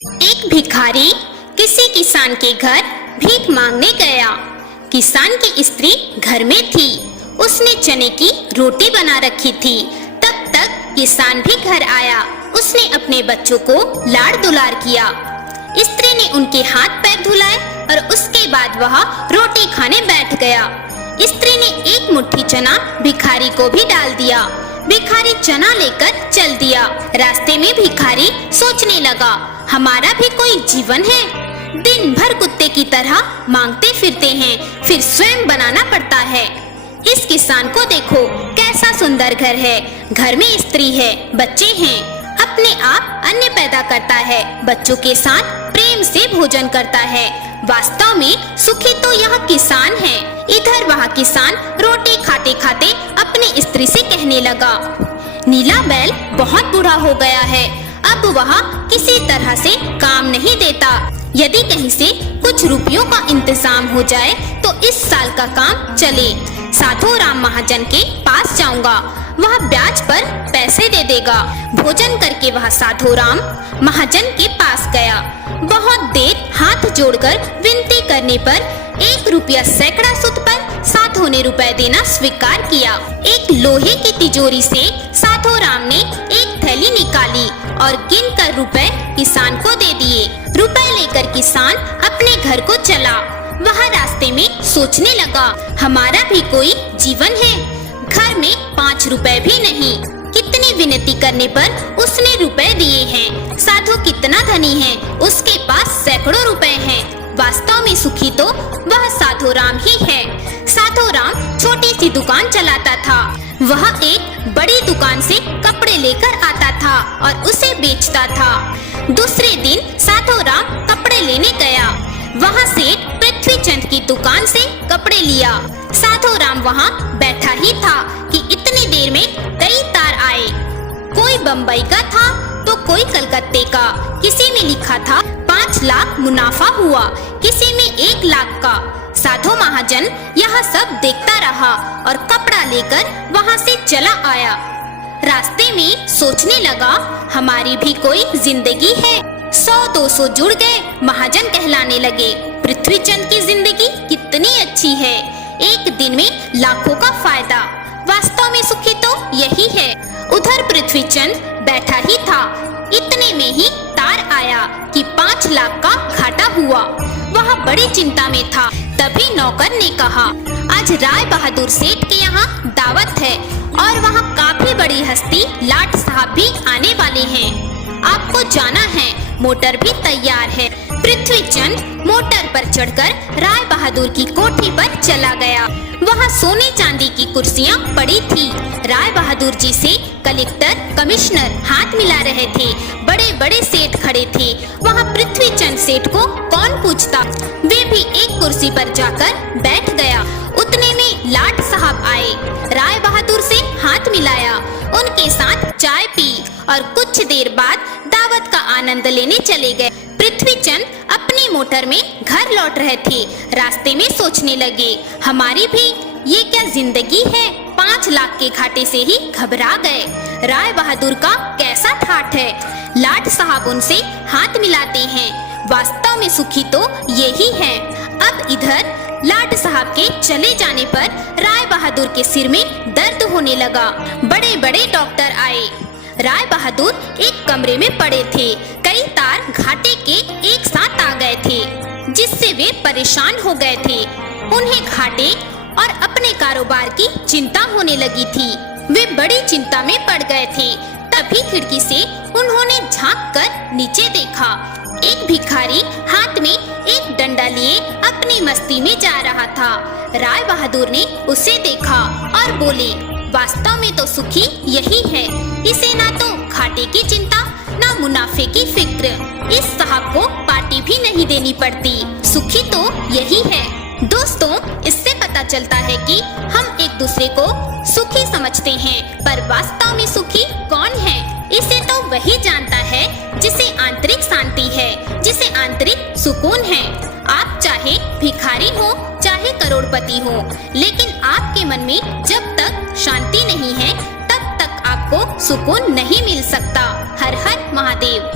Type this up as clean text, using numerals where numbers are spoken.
एक भिखारी किसी किसान के घर भीख मांगने गया। किसान की स्त्री घर में थी। उसने चने की रोटी बना रखी थी। तब तक किसान भी घर आया। उसने अपने बच्चों को लाड़ दुलार किया। स्त्री ने उनके हाथ पैर धुलाए और उसके बाद वह रोटी खाने बैठ गया। स्त्री ने एक मुट्ठी चना भिखारी को भी डाल दिया। भिखारी चना लेकर चल दिया। रास्ते में भिखारी सोचने लगा, हमारा भी कोई जीवन है। दिन भर कुत्ते की तरह मांगते फिरते हैं, फिर स्वयं बनाना पड़ता है। इस किसान को देखो, कैसा सुंदर घर है। घर में स्त्री है, बच्चे हैं, अपने आप अन्न पैदा करता है, बच्चों के साथ प्रेम से भोजन करता है। वास्तव में सुखी तो यह किसान है। इधर वह किसान रोटी खाते खाते अपनी स्त्री से कहने लगा, नीला बैल बहुत बूढ़ा हो गया है, अब वह किसी तरह से काम नहीं देता। यदि कहीं से कुछ रुपयों का इंतजाम हो जाए तो इस साल का काम चले। साधु राम महाजन के पास जाऊंगा, वह ब्याज पर पैसे दे देगा। भोजन करके वह साधु राम महाजन के पास गया। बहुत देर हाथ जोड़कर विनती करने पर 1 रुपया सैकड़ा सूद पर साधु ने रुपए देना स्वीकार किया। एक लोहे की तिजोरी से साधु राम ने एक थैली निकाली और गिन कर रुपए किसान को दे दिए। रुपए लेकर किसान अपने घर को चला। वह रास्ते में सोचने लगा, हमारा भी कोई जीवन है। घर में 5 रुपए भी नहीं। कितनी विनती करने पर उसने रुपए दिए हैं। साधु कितना धनी है, उसके पास सैकड़ों रुपए हैं। वास्तव में सुखी तो वह साधु राम ही है। साधु राम छोटी सी दुकान चलाता था। वह एक बड़ी दुकान से कपड़े लेकर आता था और उसे बेचता था। दूसरे दिन साधु राम कपड़े लेने गया। वहाँ से पृथ्वीचंद की दुकान से कपड़े लिया। साधु राम वहाँ बैठा ही था कि इतनी देर में कई तार आए। कोई बम्बई का था तो कोई कलकत्ते का। किसी में लिखा था 5 लाख मुनाफा हुआ, किसी में 1 लाख का। साधु महाजन यह सब देखता रहा और कपड़ा लेकर वहाँ से चला आया। रास्ते में सोचने लगा, हमारी भी कोई जिंदगी है। 100-200 जुड़ गए, महाजन कहलाने लगे। पृथ्वीचंद की जिंदगी कितनी अच्छी है, एक दिन में लाखों का फायदा। वास्तव में सुखी तो यही है। उधर पृथ्वीचंद बैठा ही था। इतने में ही तार आया कि 5 लाख का घाटा हुआ। वह बड़ी चिंता में था। तभी नौकर ने कहा, आज राय बहादुर सेठ के यहाँ दावत है और वहाँ काफी बड़ी हस्ती लाट साहब भी आने वाले हैं। आपको जाना है, मोटर भी तैयार है। पृथ्वीचंद मोटर पर चढ़कर राय बहादुर की कोठी पर चला गया। वहाँ सोने चांदी की कुर्सियाँ पड़ी थी। राय बहादुर जी से कलेक्टर, कमिश्नर हाथ मिला रहे थे। बड़े बड़े सेठ खड़े थे। वहाँ पृथ्वीचंद सेठ को कौन पूछता। वे भी एक कुर्सी पर जाकर बैठ गया। उतने में लाट साहब आए। राय बहादुर से हाथ मिलाया, उनके साथ चाय पी और कुछ देर बाद दावत का आनंद लेने चले गए। पृथ्वीचंद अपनी मोटर में घर लौट रहे थे। रास्ते में सोचने लगे, हमारी भी ये क्या जिंदगी है। 5 लाख के घाटे से ही घबरा गए। राय बहादुर का कैसा ठाठ है। लाट साहब उनसे हाथ मिलाते हैं। वास्तव में सुखी तो यही है। अब इधर लाट साहब के चले जाने पर राय बहादुर के सिर में दर्द होने लगा। बड़े बड़े डॉक्टर आए। राय बहादुर एक कमरे में पड़े थे। कई तार घाटे के एक साथ आ गए थे, जिससे वे परेशान हो गए थे। उन्हें घाटे और अपने कारोबार की चिंता होने लगी थी। वे बड़ी चिंता में पड़ गए थे। तभी खिड़की से उन्होंने झांक कर नीचे देखा। एक भिखारी हाथ में एक डंडा लिए अपनी मस्ती में जा रहा था। राय बहादुर ने उसे देखा और बोले, वास्तव में तो सुखी यही है। इसे ना तो घाटे की चिंता, ना मुनाफे की फिक्र। इस साहब को पार्टी भी नहीं देनी पड़ती। सुखी तो यही है। दोस्तों, इससे पता चलता है कि हम एक दूसरे को सुखी समझते हैं, पर वास्तव में सुखी कौन है, इसे तो वही जानता है जिसे आंतरिक शांति है, जिसे आंतरिक सुकून है। आप चाहे भिखारी हो, चाहे करोड़पति हो, लेकिन आपके मन में जब तक शांति नहीं है, तब तक आपको सुकून नहीं मिल सकता। हर हर महादेव।